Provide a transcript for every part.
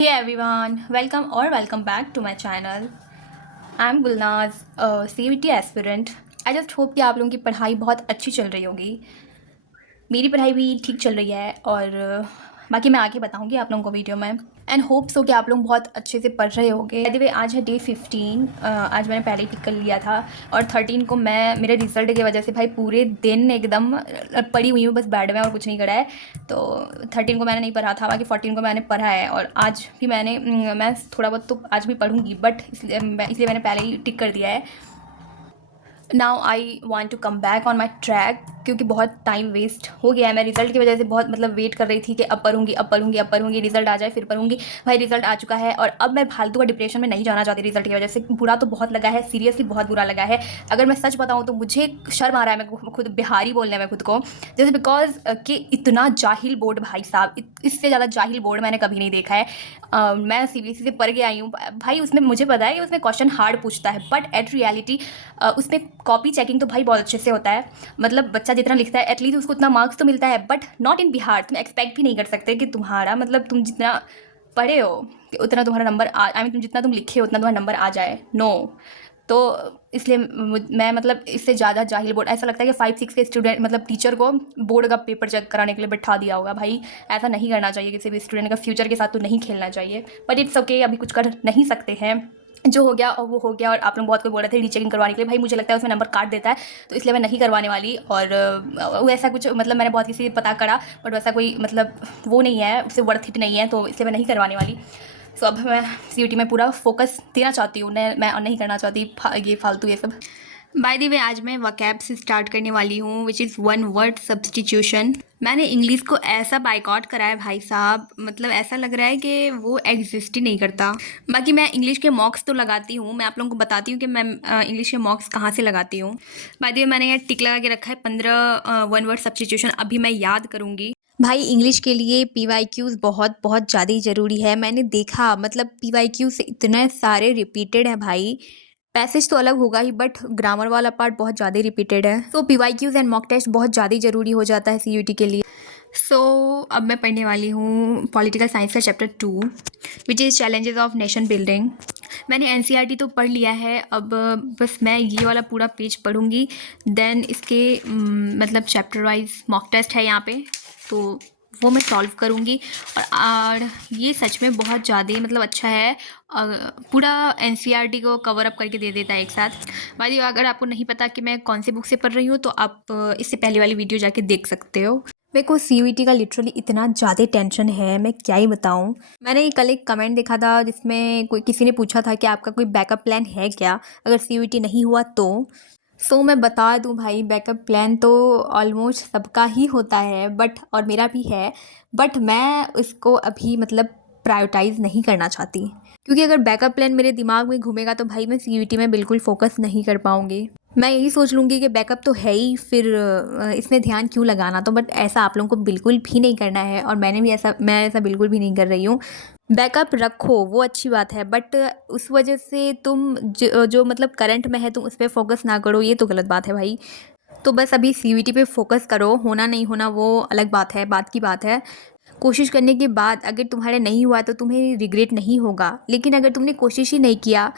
Hey everyone, welcome back to my channel. I'm Gulnaz, a CVT aspirant. I just hope कि आप लोगों की पढ़ाई बहुत अच्छी चल रही होगी। मेरी पढ़ाई भी ठीक चल रही है और बाकी मैं आगे बताऊंगी आप लोगों को वीडियो में। एंड होप सो कि आप लोग बहुत अच्छे से पढ़ रहे होगे। बाय द वे आज है डे 15। आज मैंने पहले ही टिक कर लिया था और 13 को मैं मेरे रिजल्ट की वजह से भाई पूरे दिन एकदम पड़ी हुई हूँ बस बेड में और कुछ नहीं करा है। तो 13 को मैंने नहीं पढ़ा था, बाकी 14 को मैंने पढ़ा है और आज भी मैं थोड़ा बहुत तो आज भी पढ़ूंगी, बट इसलिए मैंने पहले ही टिक कर दिया है। Now I want to come back on my track, क्योंकि बहुत टाइम वेस्ट हो गया है। मैं रिजल्ट की वजह से बहुत वेट कर रही थी कि अब पढ़ूंगी, रिजल्ट आ जाए फिर पढ़ूंगी। भाई रिजल्ट आ चुका है और अब मैं फालतू का डिप्रेशन में नहीं जाना चाहती। रिजल्ट की वजह से बुरा तो बहुत लगा है, सीरियसली बहुत बुरा लगा है। अगर मैं सच बताऊँ तो मुझे शर्म आ रहा है मैं खुद बिहारी बोलने में खुद को, जैसे बिकॉज कि इतना जाहिल बोर्ड भाई साहब, इससे ज़्यादा जाहिल बोर्ड मैंने कभी नहीं देखा है। मैं CBSE से पढ़ के आई हूँ भाई, उसमें मुझे पता है कि उसमें क्वेश्चन हार्ड पूछता है, बट एट रियलिटी उसमें कॉपी चेकिंग तो भाई बहुत अच्छे से होता है। मतलब बच्चा जितना लिखता है एटलीस्ट उसको उतना मार्क्स तो मिलता है, बट नॉट इन बिहार। तुम एक्सपेक्ट भी नहीं कर सकते कि तुम्हारा तुम जितना पढ़े हो कि उतना तुम्हारा नंबर आई मीन तुम जितना तुम लिखे हो उतना तुम्हारा नंबर आ जाए। नो, तो इसलिए मैं इससे ज़्यादा जाहिल बोर्ड, ऐसा लगता है कि 5-6 के स्टूडेंट टीचर को बोर्ड का पेपर चेक कराने के लिए बैठा दिया होगा। भाई ऐसा नहीं करना चाहिए, किसी भी स्टूडेंट का फ्यूचर के साथ तो नहीं खेलना चाहिए, बट इट्स ओके, अभी कुछ कर नहीं सकते हैं। जो हो गया और वो हो गया। और आप लोग बहुत कोई बोल रहे थे रीचेकिंग करवाने के लिए, भाई मुझे लगता है उसमें नंबर काट देता है, तो इसलिए मैं नहीं करवाने वाली। और वैसा कुछ मैंने बहुत किसी से पता करा, बट वैसा कोई वो नहीं है, उससे वर्थ इट नहीं है, तो इसलिए मैं नहीं करवाने वाली। सो अब मैं CUT में पूरा फोकस देना चाहती हूँ, मैं नहीं करना चाहती ये फालतू ये सब। बाय द वे आज मैं वकैब से स्टार्ट करने वाली हूँ, which is one word substitution. मैंने इंग्लिश को ऐसा बाइकआउट करा है भाई साहब, ऐसा लग रहा है कि वो एग्जिस्ट ही नहीं करता। बाकी मैं इंग्लिश के मॉक्स तो लगाती हूँ, मैं आप लोगों को बताती हूँ कि मैं इंग्लिश के मॉक्स कहाँ से लगाती हूँ। बाय द वे मैंने यहाँ टिक लगा के रखा है 15 वन वर्ड सब्सटीट्यूशन, अभी मैं याद करूँगी। भाई इंग्लिश के लिए PYQs बहुत बहुत ज़्यादा ही ज़रूरी है। मैंने देखा PYQ से इतने सारे रिपीटेड हैं भाई। पैसेज तो अलग होगा ही, बट ग्रामर वाला पार्ट बहुत ज़्यादा ही रिपीटेड है। तो PYQs एंड मॉक टेस्ट बहुत ज़्यादा ही ज़रूरी हो जाता है CUT के लिए। सो अब मैं पढ़ने वाली हूँ पॉलिटिकल साइंस का chapter 2, which is challenges of nation building. मैंने NCERT तो पढ़ लिया है, अब बस मैं ये वाला पूरा पेज पढ़ूँगी, देन इसके चैप्टर वाइज मॉक टेस्ट है यहाँ पे, तो वो मैं सॉल्व करूँगी। और ये सच में बहुत ज़्यादा अच्छा है, पूरा NCERT को कवर अप करके दे देता है एक साथ। भाई अगर आपको नहीं पता कि मैं कौन से बुक से पढ़ रही हूँ तो आप इससे पहले वाली वीडियो जाके देख सकते हो। मेरे को CUT का लिटरली इतना ज़्यादा टेंशन है, मैं क्या ही बताऊँ। मैंने कल एक कमेंट देखा था जिसमें किसी ने पूछा था कि आपका कोई बैकअप प्लान है क्या अगर CUT नहीं हुआ तो। सो मैं बता दूं भाई, बैकअप प्लान तो ऑलमोस्ट सबका ही होता है, बट और मेरा भी है, बट मैं उसको अभी प्रायोरिटाइज़ नहीं करना चाहती, क्योंकि अगर बैकअप प्लान मेरे दिमाग में घूमेगा तो भाई मैं CUT में बिल्कुल फोकस नहीं कर पाऊँगी। मैं यही सोच लूँगी कि बैकअप तो है ही, फिर इसमें ध्यान क्यों लगाना। तो बट ऐसा आप लोगों को बिल्कुल भी नहीं करना है, और मैं ऐसा बिल्कुल भी नहीं कर रही हूँ। बैकअप रखो वो अच्छी बात है, बट उस वजह से तुम जो करंट में है तुम उस पर फोकस ना करो, ये तो गलत बात है भाई। तो बस अभी CUT पे फोकस करो, होना नहीं होना वो अलग बात है, बात की बात है। कोशिश करने के बाद अगर तुम्हारे नहीं हुआ तो तुम्हें रिग्रेट नहीं होगा, लेकिन अगर तुमने कोशिश ही नहीं किया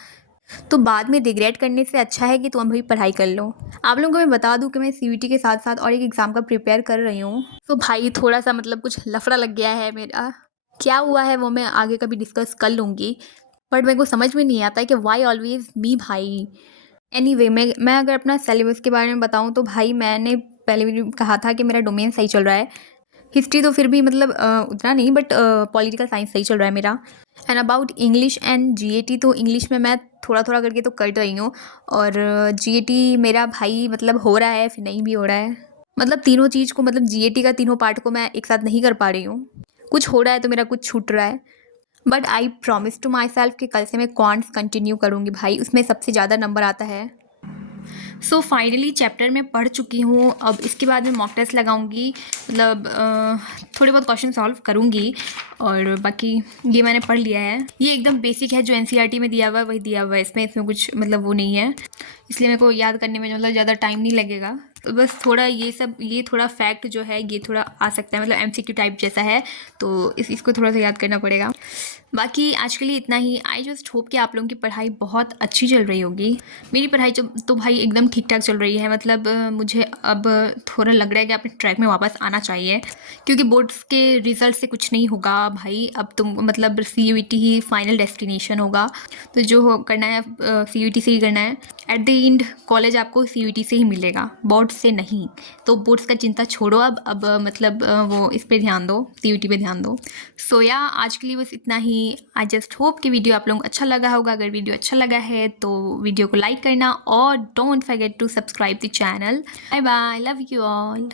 तो बाद में रिग्रेट करने से अच्छा है कि तुम अभी पढ़ाई कर लो। आप लोगों को मैं बता दूं कि मैं CUT के साथ साथ और एक एग्ज़ाम का प्रिपेयर कर रही हूँ। तो भाई थोड़ा सा कुछ लफड़ा लग गया है मेरा, क्या हुआ है वो मैं आगे कभी डिस्कस कर लूँगी, बट मेरे को समझ में नहीं आता है कि वाई ऑलवेज मी भाई। एनीवे मैं अगर अपना सिलेबस के बारे में बताऊँ तो भाई मैंने पहले भी कहा था कि मेरा डोमेन सही चल रहा है। हिस्ट्री तो फिर भी उतना नहीं, बट पॉलिटिकल साइंस सही चल रहा है मेरा। And about English and GAT, तो इंग्लिश में मैं थोड़ा थोड़ा करके तो कर रही हूँ, और GAT मेरा भाई हो रहा है फिर नहीं भी हो रहा है। तीनों चीज़ को GAT का तीनों पार्ट को मैं एक साथ नहीं कर पा रही हूँ, कुछ हो रहा है तो मेरा कुछ छूट रहा है। But I promise to myself कि कल से मैं क्वांट्स कंटिन्यू करूँगी भाई, उसमें सबसे ज़्यादा नंबर आता है। सो फाइनली चैप्टर में पढ़ चुकी हूँ, अब इसके बाद मैं मॉक टेस्ट लगाऊंगी, थोड़े बहुत क्वेश्चन सॉल्व करूँगी, और बाकी ये मैंने पढ़ लिया है। ये एकदम बेसिक है, जो NCERT में दिया हुआ है वही दिया हुआ है, इसमें कुछ वो नहीं है। इसलिए मेरे को याद करने में मतलब ज़्यादा टाइम नहीं लगेगा। तो बस थोड़ा ये थोड़ा फैक्ट जो है ये थोड़ा आ सकता है, मतलब एमसीक्यू टाइप जैसा है, तो इसको थोड़ा सा याद करना पड़ेगा। बाकी आज के लिए इतना ही। आई जस्ट होप कि आप लोगों की पढ़ाई बहुत अच्छी चल रही होगी। मेरी पढ़ाई तो भाई एकदम ठीक ठाक चल रही है। मतलब मुझे अब थोड़ा लग रहा है कि अपने ट्रैक में वापस आना चाहिए, क्योंकि बोर्ड्स के रिजल्ट से कुछ नहीं होगा भाई। अब तुम मतलब CUET ही फाइनल डेस्टिनेशन होगा, तो जो करना है CUET से ही करना है। एट द एंड कॉलेज आपको CUET से ही मिलेगा, बोर्ड्स से नहीं। तो बोर्ड्स का चिंता छोड़ो अब मतलब वो इस पे ध्यान दो, CUET पे ध्यान दो। सो या आज के लिए बस इतना ही। आई जस्ट होप कि वीडियो आप लोगों को अच्छा लगा होगा। अगर वीडियो अच्छा लगा है तो वीडियो को लाइक करना और don't forget to subscribe the channel. Bye bye, love you all.